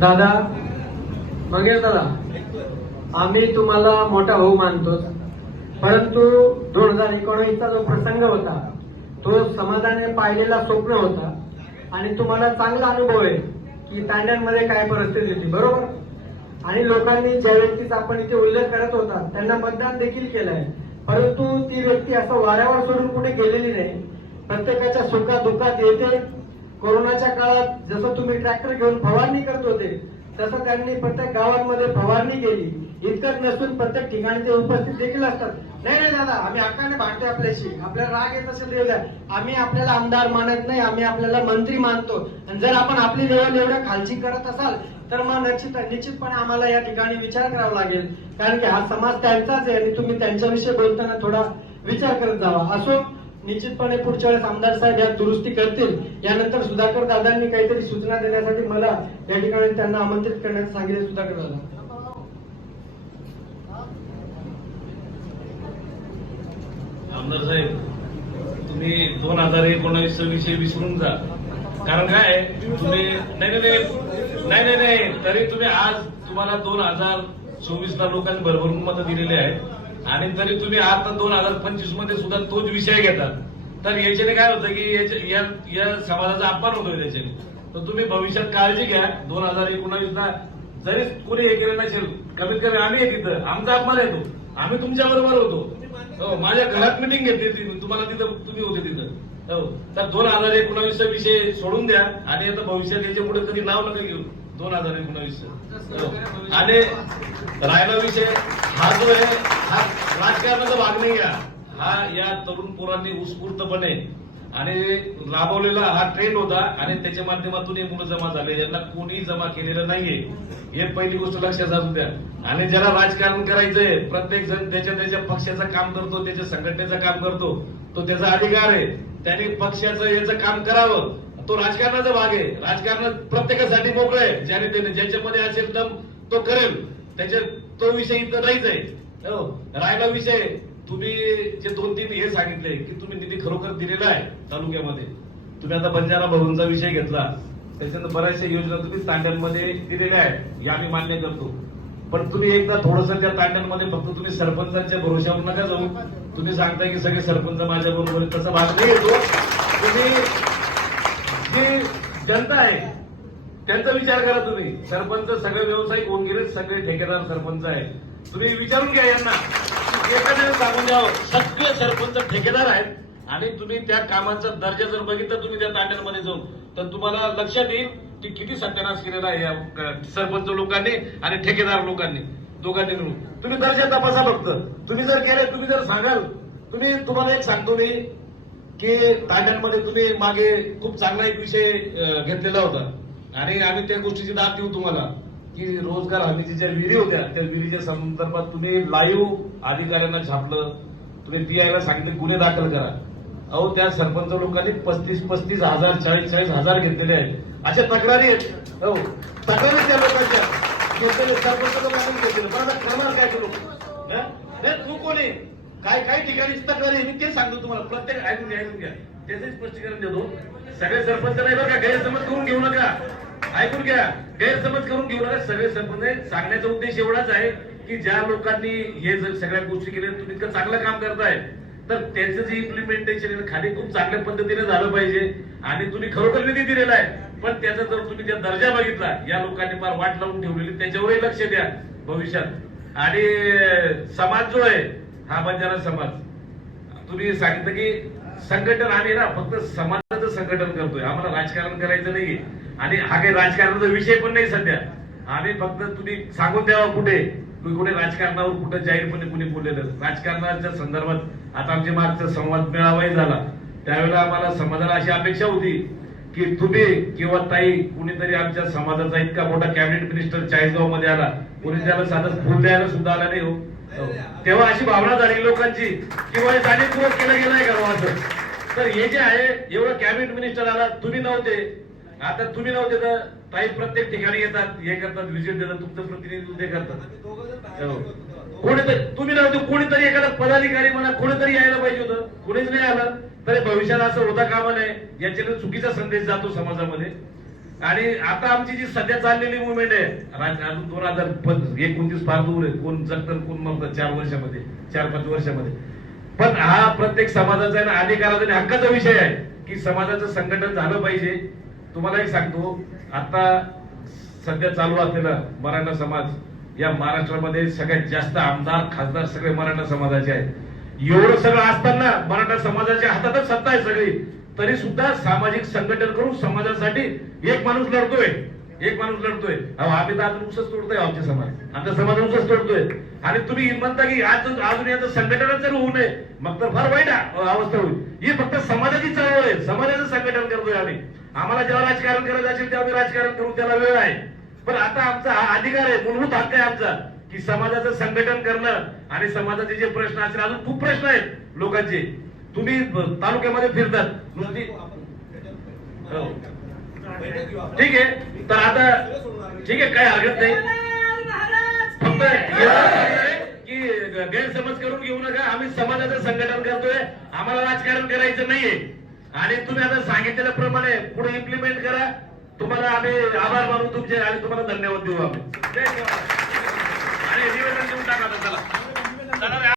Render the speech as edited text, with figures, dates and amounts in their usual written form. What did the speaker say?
दादा मंगेश दादा, आम्ही तुम्हाला मोठा भाऊ मानतो, परंतु 2019चा जो प्रसंग होता तो समाजाने पाहिलेला स्वप्न होता आणि तुम्हाला चांगला अनुभव आहे की तांड्यांमध्ये काय परिस्थिती होती, बरोबर. आणि लोकांनी ज्या व्यक्तीचा आपण इथे उल्लेख करत होता त्यांना मतदान देखील केलंय, परंतु ती व्यक्ती असं वाऱ्यावर सोडून कुठे गेलेली नाही. प्रत्येकाच्या सुखात दुःखात येते. कोरोनाच्या काळात जसं तुम्ही ट्रॅक्टर घेऊन फवारणी करत होते तसं त्यांनी प्रत्येक गावांमध्ये फवारणी केली. इतकंच नसून प्रत्येक ठिकाणी ते उपस्थित देखील असतात. नाही नाही दादा, आम्ही हक्काने भांडतोय आपल्याशी, आपल्याला राग येत असेल देऊ द्या. आम्ही आपल्याला आमदार मानत नाही, आम्ही आपल्याला मंत्री मानतो. आणि जर आपण आपली लेवल एवढ्या खालची करत असाल तर मग निश्चितपणे आम्हाला या ठिकाणी विचार करावा लागेल, कारण की हा समाज त्यांचाच आहे आणि तुम्ही त्यांच्याविषयी बोलताना थोडा विचार करत जावा. असो, निश्चितपणे पुढच्या वेळेस आमदार साहेब यात दुरुस्ती करतील. यानंतर सुधाकर दादांनी काहीतरी सूचना देण्यासाठी मला या ठिकाणी त्यांना आमंत्रित करण्याचं सांगितलं. सुधाकर दादा. आमदार साहेब, तुम्ही 2019 विषयी विसरून जा. कारण काय तुम्ही नाही तरी तुम्ही आज तुम्हाला 2024ला लोकांनी भरभरून मतं दिलेली आहेत आणि तरी तुम्ही आता 2025 मध्ये सुद्धा तोच विषय घेतात. तर याच्याने काय होतं की या समाजाचा अपमान होतोय त्याच्याने. तर तुम्ही भविष्यात काळजी घ्या. 2019ला जरी कोणी हे केलं नसेल, कमीत कमी आम्ही तिथं आमचा अपमान येतो, आम्ही तुमच्या बरोबर होतो. हो, माझ्या घरात मिटिंग घेतली तुम्हाला, तिथं तुम्ही होते तिथं. हो, तर 2019 विषय सोडून द्या आणि आता भविष्यात याच्या पुढे कधी नाव नका घेऊ 2019. आणि राहिला विषय हा जो आहे हा राजकारणाचा भाग नाही आहे. हा या तरुण पोरांनी उत्स्फूर्तपणे आणि राबवलेला हा ट्रेंड होता आणि त्याच्या माध्यमातून हे मुलं जमा झाले. यांना कोणी जमा केलेलं नाहीये, हे पहिली गोष्ट लक्षात असू द्या. आणि ज्याला राजकारण करायचंय, प्रत्येक जण त्याच्या पक्षाचं काम करतो, त्याच्या संघटनेचं काम करतो, तो त्याचा अधिकार आहे. त्याने पक्षाचं याचं काम करावं, तो राजकारणाचा भाग आहे. राजकारण प्रत्येकासाठी मोकळं आहे. ज्याच्यामध्ये असेल दम तो करेल, तो विषय इथं नाहीच आहे. राहिला विषय तुम्ही जे 2-3 हे सांगितले की तुम्ही निधी खरोखर दिलेला आहे तालुक्यामध्ये. तुम्ही आता बंजारा भवनचा विषय घेतला, त्याच्यानंतर बऱ्याचशा योजना तुम्ही तांड्यांमध्ये दिलेल्या आहेत, हे आम्ही मान्य करतो. पण तुम्ही एकदा थोडंसं त्या तांड्यांमध्ये फक्त तुम्ही सरपंचांच्या भरोशावर नका जाऊ. तुम्ही सांगताय की सगळे सरपंच माझ्या बरोबर, तसा भाग नाही येतो. तुम्ही जी जनता आहे त्यांचा विचार करा. तुम्ही सरपंच सगळे व्यावसायिक होऊन गेले, सगळे ठेकेदार सरपंच आहे. तुम्ही विचारून घ्या यांना, एखाद्याने सांगून द्यावं सगळे सरपंच ठेकेदार आहेत. आणि तुम्ही त्या कामाचा दर्जा जर बघितला तुम्ही त्या तांड्यांमध्ये जाऊन, तर तुम्हाला लक्षात येईल की किती सत्यानाश केलेला आहे या सरपंच लोकांनी आणि ठेकेदार लोकांनी, दोघांनी मिळून. तुम्ही दर्जा तपासा फक्त. तुम्ही जर केले, तुम्ही जर सांगाल, तुम्हाला एक सांगतो मी की तांड्यांमध्ये तुम्ही मागे खूप चांगला एक विषय घेतलेला होता आणि आम्ही त्या गोष्टीची दाद देऊ तुम्हाला की रोजगार हमीची ज्या विहिरी होत्या त्या विहिरीच्या संदर्भात तुम्ही लाईव्ह अधिकाऱ्यांना छापलं, तुम्ही पीआयला सांगितलं गुन्हे दाखल करा. अहो, त्या सरपंच लोकांनी 35,000 40,000 घेतलेले आहेत. अशा तक्रारी आहेत. हो, तक्रारी त्या लोकांच्या घेतलेले सरपंच लोकांनी घेतलेलं. पण आता करणार काय करू? तू कोणी काही ठिकाणी तक्रारी, मी ते सांगतो तुम्हाला. प्रत्येक ऐकून घ्या, त्याचंही स्पष्टीकरण देतो. सगळे सरपंच नाही बरं का, गैरसमज करून घेऊ नका. ऐकून घ्या, गैरसमज करून घेऊ नका. सगळे सरपंच, सांगण्याचा उद्देश एवढाच आहे की ज्या लोकांनी हे जर सगळ्या गोष्टी केल्या, तुम्ही इतकं चांगलं काम करताय, तर त्याचं जे इम्प्लिमेंटेशन खाली खूप चांगल्या पद्धतीने झालं पाहिजे. आणि तुम्ही खरोखर निधी दिलेला आहे, पण त्याचा जर तुम्ही त्या दर्जा बघितला, या लोकांनी फार वाट लावून ठेवलेली, त्याच्यावरही लक्ष द्या भविष्यात. आणि समाज जो आहे हा बंजारा समाज, तुम्ही सांगितलं की संघटन, आम्ही ना फक्त समाजाचं संघटन करतोय, आम्हाला राजकारण करायचं नाहीये. आणि हा काही राजकारणाचा विषय पण नाही सध्या. आम्ही फक्त तुम्ही सांगून द्यावा कुठे राजकारणावर कुठं जाहीरपणे कुणी बोललेलं. राजकारणाच्या संदर्भात आता आमच्या मागचा संवाद मेळावाही झाला, त्यावेळेला आम्हाला समाजाला अशी अपेक्षा होती की तुम्ही किंवा ताई कुणीतरी आमच्या समाजाचा इतका मोठा कॅबिनेट मिनिस्टर 40गाव मध्ये आला, कुणी त्याला साधं फुल द्यायला सुद्धा आला नाही. हो, तेव्हा अशी भावना झाली लोकांची किंवा जाणीवपूर्वक केलं गेलंय का असं. तर हे जे आहे, एवढं कॅबिनेट मिनिस्टर आला, तुम्ही नव्हते. आता तुम्ही नव्हते तर ताई प्रत्येक ठिकाणी येतात, हे करतात, व्हिजिट देतात, तुमचं प्रतिनिधित्व ते करतात. कोणीतरी तुम्ही नव्हते, कोणीतरी एखादा पदाधिकारी म्हणा, कोणीतरी यायला पाहिजे होतं, कोणीच नाही आलं. तर भविष्यात असं होता कामा नये, याच्याने चुकीचा संदेश जातो समाजामध्ये. आणि आता आमची जी सध्या चाललेली मुवमेंट आहे अजून 2029 फार दूर आहे, कोण जगतं कोण मरतं 4 वर्षामध्ये 4-5 वर्षामध्ये. पण हा प्रत्येक समाजाचा आणि अधिकाराचा आणि हक्काचा विषय आहे की समाजाचं संघटन झालं पाहिजे. तुम्हाला एक सांगतो, आता सध्या चालू असलेला मराठा समाज या महाराष्ट्रामध्ये सगळ्यात जास्त आमदार खासदार सगळे मराठा समाजाचे आहेत. एवढं सगळं असताना मराठा समाजाच्या हातातच सत्ता आहे सगळी, तरी सुद्धा सामाजिक संघटन करून समाजासाठी एक माणूस लढतोय. आम्ही तर अजून उसच तोडतोय, आमच्या समाज उसच तोडतोय. आणि तुम्ही म्हणता की अजून याचं संघटन जर होऊ नये, मग तर फार वाईट अवस्था होईल. ही फक्त समाजाची चळवळ आहे, समाजाचं संघटन करतोय आम्ही. आम्हाला जेव्हा राजकारण करायचं असेल तेव्हा आम्ही राजकारण करू, त्याला वेळ आहे. पण आता आमचा हा अधिकार आहे, मूलभूत हक्क आहे आमचा की समाजाचं संघटन करणं आणि समाजाचे जे प्रश्न असतील, अजून खूप प्रश्न आहेत लोकांचे. तुम्ही तालुक्यामध्ये फिरतात नुसती, ठीक आहे. तर आता ठीक आहे, काय हरकत नाही. फक्त की गैरसमज करून घेऊ नका. आम्ही समाजाचं संघटन करतोय, आम्हाला राजकारण करायचं नाहीये. आणि तुम्ही आता सांगितलेल्याप्रमाणे पुढे इम्प्लिमेंट करा. तुम्हाला आम्ही आभार मानू तुमचे आणि तुम्हाला धन्यवाद देऊ आम्ही. आणि निवेदन देऊन टाका चला.